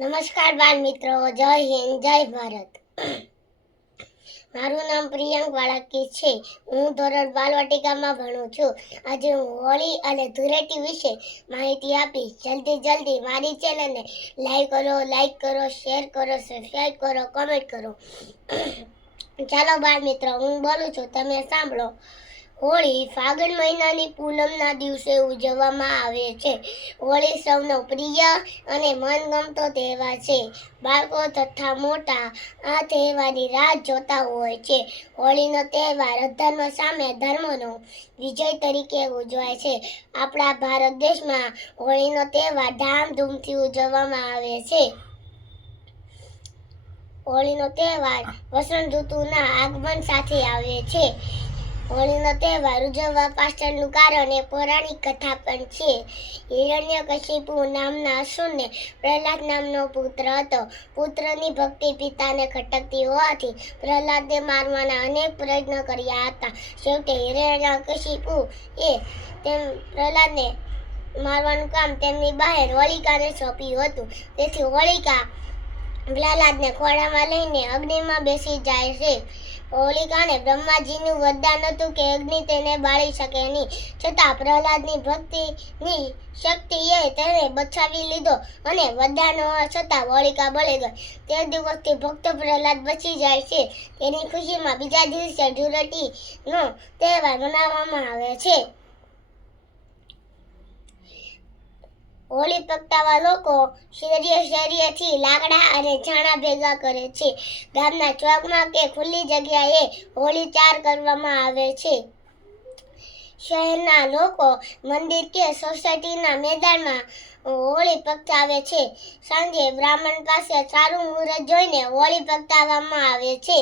નમસ્કાર બાળ મિત્રો જય હિન્દ, જય ભારત. મારું નામ પ્રિયંક વાળાકી છે. હું ધોરણ બાલવાટિકામાં ભણું છું. આજે હું હોળી અને ધૂળેટી વિશે માહિતી આપીશ. જલ્દી જલ્દી મારી ચેનલને લાઈક કરો લાઈક કરો, શેર કરો સબસ્ક્રાઈબ કરો, કમેન્ટ કરો. ચાલો બાળ મિત્રો હું બોલું છું, તમે સાંભળો. હોળી ફાગણ મહિનાની પૂનમના દિવસે ઉજવવામાં આવે છે. હોળી સૌનો પ્રિય અને મનગમતો તહેવાર છે. બાળકો તથા મોટા આ તહેવારની રાહ જોતા હોય છે. હોળીનો તહેવાર અધર્મ સામે ધર્મનો વિજય તરીકે ઉજવાય છે. આપણા ભારત દેશમાં હોળીનો તહેવાર ધામધૂમથી ઉજવવામાં આવે છે. હોળીનો તહેવાર વસંત ઋતુના આગમન સાથે આવે છે. હોળીનો તહેવાર ઉજવવા પાછળનું કારણ એ પૌરાણિક કથા પણ છે. હિરણ્યકશિપુ નામના અસુરને પ્રહલાદ નામનો પુત્ર હતો. પુત્રની ભક્તિ પિતાને ખટકતી હોવાથી પ્રહલાદને મારવાના અનેક પ્રયત્ન કર્યા હતા. છેવટે હિરણ્યકશિપુ એ તેમ પ્રહલાદને મારવાનું કામ તેમની બહાર હોલિકાને સોંપ્યું હતું. તેથી હોલિકા પ્રહલાદને ખોળામાં લઈને અગ્નિમાં બેસી જાય છે. હોલિકાને બ્રહ્માજીનું વરદાન હતું કે અગ્નિ તેને બાળી શકે નહીં. છતાં પ્રહલાદની ભક્તિની શક્તિએ તેને બચાવી લીધો અને વરદાન હોવા છતાં હોલિકા બળી ગઈ. તે દિવસથી ભક્ત પ્રહલાદ બચી જાય છે. તેની ખુશીમાં બીજા દિવસે ધૂળેટીનો તહેવાર મનાવવામાં આવે છે. હોળી પકતાવા લોકો શેરીએ શેરીએથી લાકડા અને છાણા ભેગા કરે છે. ગામના ચોકમાં કે ખુલ્લી જગ્યાએ હોળી ચાર કરવામાં આવે છે. શહેરના લોકો મંદિર કે સોસાયટીના મેદાનમાં હોળી પકતાવે છે. સાંજે બ્રાહ્મણ પાસે સારું મુહૂર્ત જોઈને હોળી પકતાવવામાં આવે છે.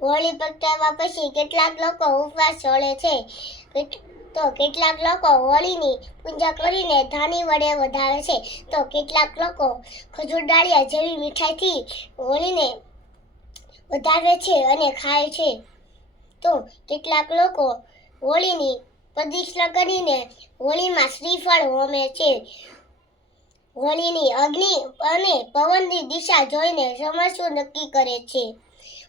હોળી પ્રગટાવ્યા પછી કેટલાક લોકો ઉપવાસ છોડે છે. તો કેટલાક લોકો હોળીની પૂજા કરીને ધાની વડે વધાવે છે. તો કેટલાક લોકો ખજૂર ડાળિયા જેવી મીઠાઈથી હોળીને વધાવે છે અને ખાય છે. તો કેટલાક લોકો હોળીની પ્રદક્ષિણા કરીને હોળીમાં શ્રીફળ હોમે છે. હોળીની અગ્નિ અને પવનની દિશા જોઈને સમસ્યું નક્કી કરે છે.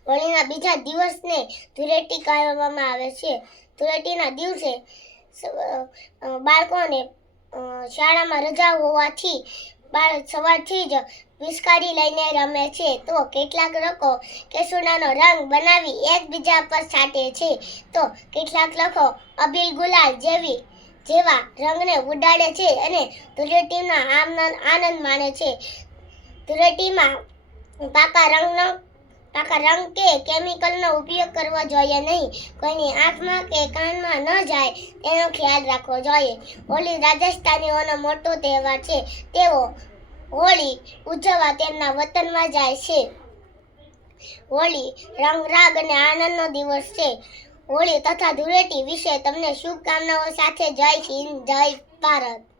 હોળીના બીજા દિવસને ધૂળેટી કહેવામાં આવે છે. ધૂળેટીના દિવસે બાળકોને શાળામાં રજા હોવાથી બાળક સવારથી જ પિચકારી લઈને રમે છે. તો કેટલાક લોકો કેસુડાનો રંગ બનાવી એકબીજા પર છાંટે છે. તો કેટલાક લોકો અબીલ ગુલાલ જેવી, જેવા રંગને ઉડાડે છે અને ધૂળેટીના આનંદ આનંદ માણે છે. ધૂળેટીમાં પાકા રંગનો પાકા રંગ કે કેમિકલનો ઉપયોગ કરવો જોઈએ નહીં. કોઈની આંખમાં કે કાનમાં ન જાય, તેનો ખ્યાલ રાખવો જોઈએ. હોળી રાજસ્થાનીઓનો મોટો તહેવાર છે. તેઓ હોળી ઉજવવા તેમના વતનમાં જાય છે. હોળી રંગ, રાગ અને આનંદનો દિવસ છે. હોળી તથા ધૂળેટી વિશે તમને શુભકામનાઓ સાથે જય હિન્દ, જય ભારત.